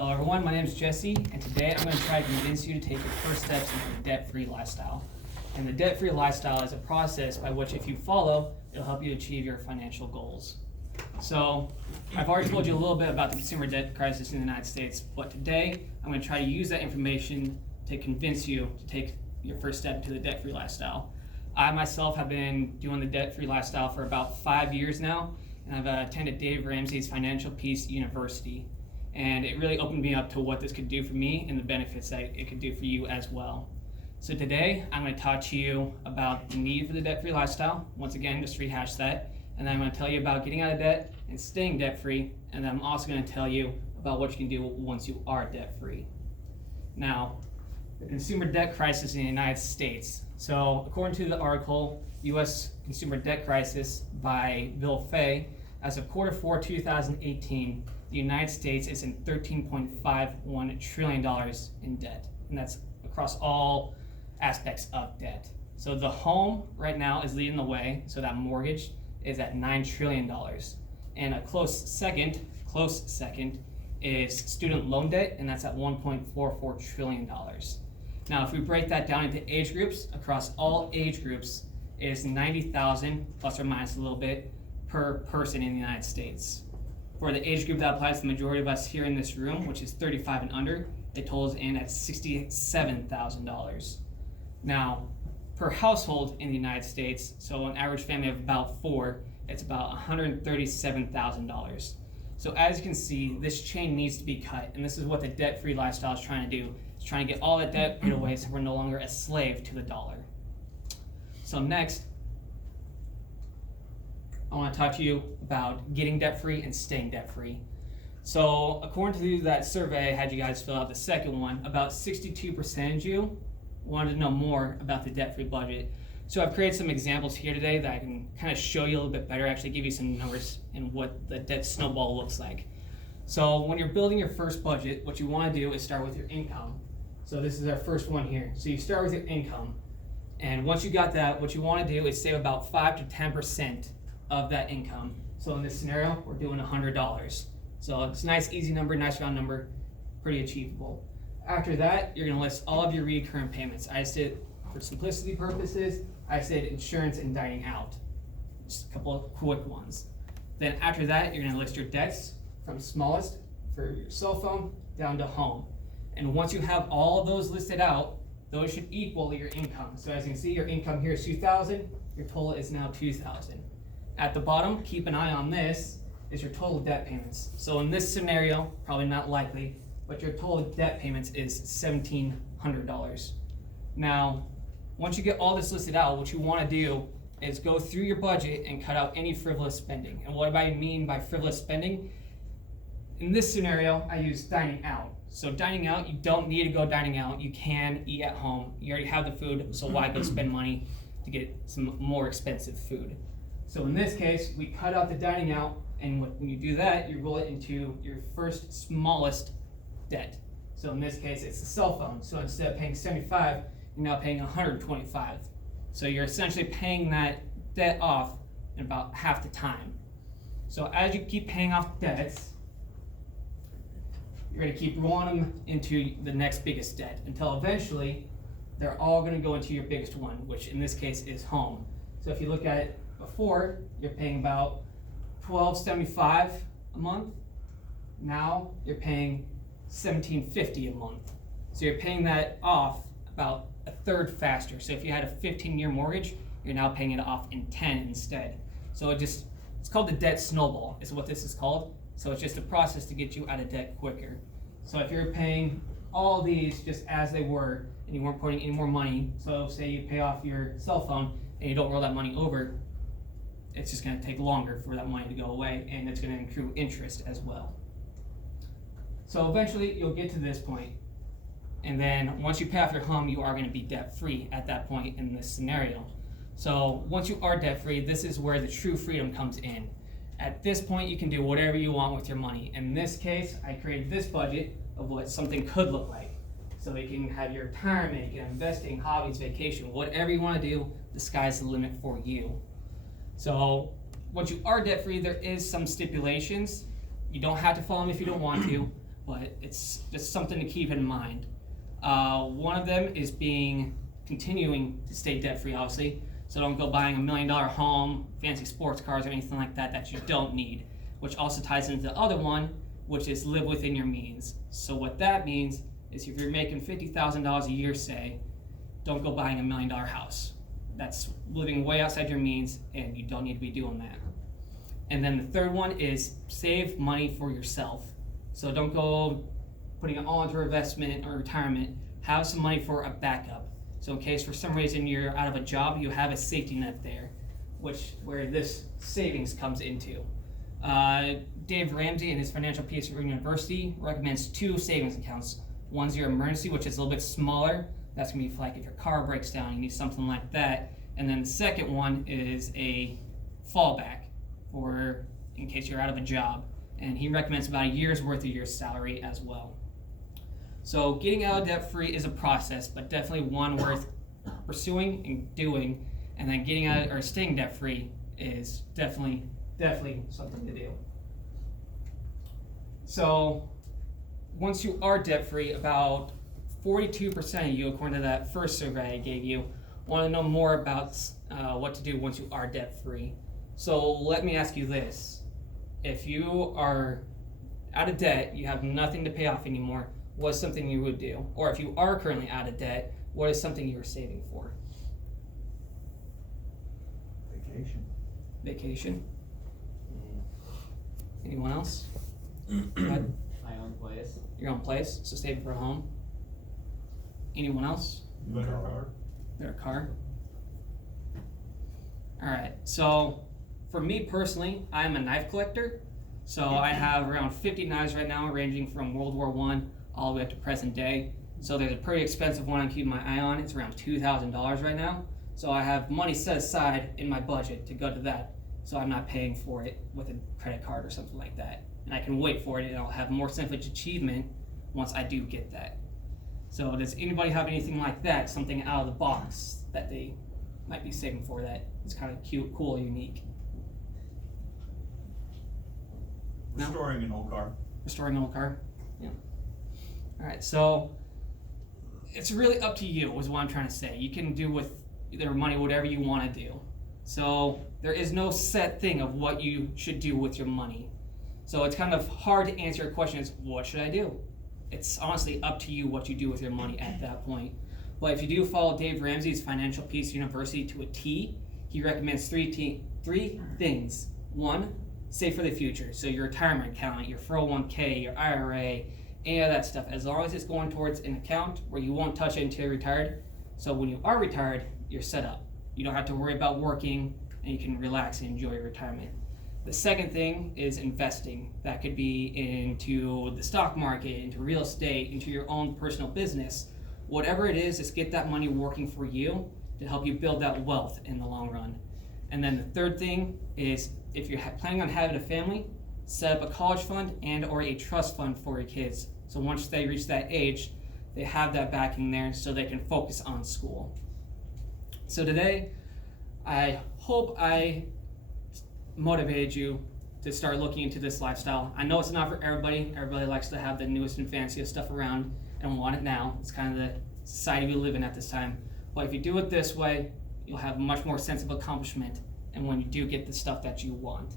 Hello everyone, my name is Jesse, and today I'm going to try to convince you to take your first steps into a debt-free lifestyle. And the debt-free lifestyle is a process by which, if you follow, it'll help you achieve your financial goals. So, I've already told you a little bit about the consumer debt crisis in the United States, but today I'm going to try to use that information to convince you to take your first step into the debt-free lifestyle. I myself have been doing the debt-free lifestyle for about 5 years now, and I've attended Dave Ramsey's Financial Peace University. And it really opened me up to what this could do for me and the benefits that it could do for you as well. So today, I'm going to talk to you about the need for the debt-free lifestyle. Once again, just rehash that. And then I'm going to tell you about getting out of debt and staying debt-free. And then I'm also going to tell you about what you can do once you are debt-free. Now, the consumer debt crisis in the United States. So according to the article, U.S. Consumer Debt Crisis by Bill Fay, as of quarter 4, 2018, the United States is in $13.51 trillion in debt, and that's across all aspects of debt. So the home right now is leading the way, so that mortgage is at $9 trillion. And a close second is student loan debt, and that's at $1.44 trillion. Now, if we break that down into age groups, across all age groups, it is $90,000 plus or minus a little bit per person in the United States. For the age group that applies to the majority of us here in this room, which is 35 and under, it totals in at $67,000. Now, per household in the United States, so an average family of about 4, it's about $137,000. So as you can see, this chain needs to be cut, and this is what the debt-free lifestyle is trying to do. It's trying to get all that debt paid away so we're no longer a slave to the dollar. So next, I want to talk to you about getting debt-free and staying debt-free. So according to that survey I had you guys fill out, the second one, about 62% of you wanted to know more about the debt-free budget. So I've created some examples here today that I can kind of show you a little bit better, actually give you some numbers and what the debt snowball looks like. So when you're building your first budget, what you want to do is start with your income. So this is our first one here. So you start with your income. And once you got that, what you want to do is save about 5 to 10% of that income. So in this scenario, we're doing $100. So it's a nice, easy number, nice round number, pretty achievable. After that, you're gonna list all of your recurring payments. I said, for simplicity purposes, I said insurance and dining out. Just a couple of quick ones. Then after that, you're gonna list your debts from smallest for your cell phone down to home. And once you have all of those listed out, those should equal your income. So as you can see, your income here is $2,000, your total is now $2,000. At the bottom, keep an eye on this, is your total debt payments. So in this scenario, probably not likely, but your total debt payments is $1,700. Now, once you get all this listed out, what you want to do is go through your budget and cut out any frivolous spending. And what do I mean by frivolous spending? In this scenario, I use dining out. So dining out, you don't need to go dining out. You can eat at home. You already have the food, so why go spend money to get some more expensive food? So in this case, we cut out the dining out, and when you do that, you roll it into your first smallest debt. So in this case, it's the cell phone. So instead of paying $75, you're now paying $125. So you're essentially paying that debt off in about half the time. So as you keep paying off debts, you're going to keep rolling them into the next biggest debt until eventually they're all going to go into your biggest one, which in this case is home. So if you look at it before, you're paying about $12.75 a month. Now you're paying $17.50 a month. So you're paying that off about a third faster. So if you had a 15-year mortgage, you're now paying it off in 10 instead. So it's called the debt snowball, is what this is called. So it's just a process to get you out of debt quicker. So if you're paying all these just as they were and you weren't putting any more money, so say you pay off your cell phone and you don't roll that money over, it's just going to take longer for that money to go away, and it's going to accrue interest as well. So eventually you'll get to this point, and then once you pay off your home, you are going to be debt-free at that point in this scenario. So once you are debt-free, this is where the true freedom comes in. At this point, you can do whatever you want with your money. In this case, I created this budget of what something could look like. So you can have your retirement, you can investing, hobbies, vacation, whatever you want to do, the sky's the limit for you. So once you are debt-free, there is some stipulations. You don't have to follow them if you don't want to, but it's just something to keep in mind. One of them is continuing to stay debt-free, obviously. So don't go buying $1 million home, fancy sports cars, or anything like that that you don't need, which also ties into the other one, which is live within your means. So what that means is if you're making $50,000 a year, say, don't go buying $1 million house. That's living way outside your means, and you don't need to be doing that. And then the third one is save money for yourself. So don't go putting it all into investment or retirement. Have some money for a backup. So in case for some reason you're out of a job, you have a safety net there, where this savings comes into. Dave Ramsey in his Financial Peace University recommends 2 savings accounts. One's your emergency, which is a little bit smaller. That's gonna be like if your car breaks down, you need something like that. And then the second one is a fallback for in case you're out of a job. And he recommends about a year's worth of your salary as well. So getting out of debt free is a process, but definitely one worth pursuing and doing. And then getting out or staying debt free is definitely something to do. So once you are debt free, about 42% of you, according to that first survey I gave you, want to know more about what to do once you are debt free. So let me ask you this. If you are out of debt, you have nothing to pay off anymore, what's something you would do? Or if you are currently out of debt, what is something you're saving for? Vacation. Anyone else? Go ahead. My own place. Your own place, so saving for a home. Anyone else? Their car. Alright, so for me personally, I'm a knife collector. So I have around 50 knives right now, ranging from World War I all the way up to present day. So there's a pretty expensive one I'm keeping my eye on. It's around $2,000 right now. So I have money set aside in my budget to go to that. So I'm not paying for it with a credit card or something like that. And I can wait for it, and I'll have more sense of achievement once I do get that. So does anybody have anything like that, something out of the box that they might be saving for that is kind of cute, cool, unique? No? Restoring an old car. Restoring an old car? Yeah. Alright, so it's really up to you is what I'm trying to say. You can do with their money whatever you want to do. So there is no set thing of what you should do with your money. So it's kind of hard to answer your question is, what should I do? It's honestly up to you what you do with your money at that point. But if you do follow Dave Ramsey's Financial Peace University to a T, he recommends three things. 1, save for the future. So your retirement account, your 401k, your IRA, any of that stuff. As long as it's going towards an account where you won't touch it until you're retired. So when you are retired, you're set up. You don't have to worry about working, and you can relax and enjoy your retirement. The second thing is investing. That could be into the stock market, into real estate, into your own personal business. Whatever it is, just get that money working for you to help you build that wealth in the long run. And then the third thing is if you're planning on having a family, set up a college fund and or a trust fund for your kids. So once they reach that age, they have that backing there so they can focus on school. So today, I hope I motivated you to start looking into this lifestyle. I know it's not for everybody. Everybody likes to have the newest and fanciest stuff around and want it now. It's kind of the society we live in at this time. But if you do it this way, you'll have much more sense of accomplishment and when you do get the stuff that you want.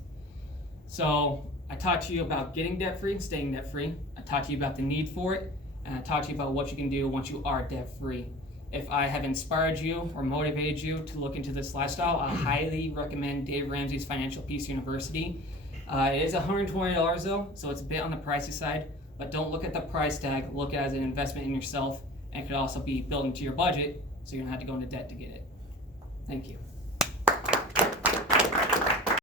So I talked to you about getting debt-free and staying debt-free. I talked to you about the need for it, and I talked to you about what you can do once you are debt-free. If I have inspired you or motivated you to look into this lifestyle, I highly recommend Dave Ramsey's Financial Peace University. It is $120 though, so it's a bit on the pricey side, but don't look at the price tag, look at it as an investment in yourself, and it could also be built into your budget, so you don't have to go into debt to get it. Thank you.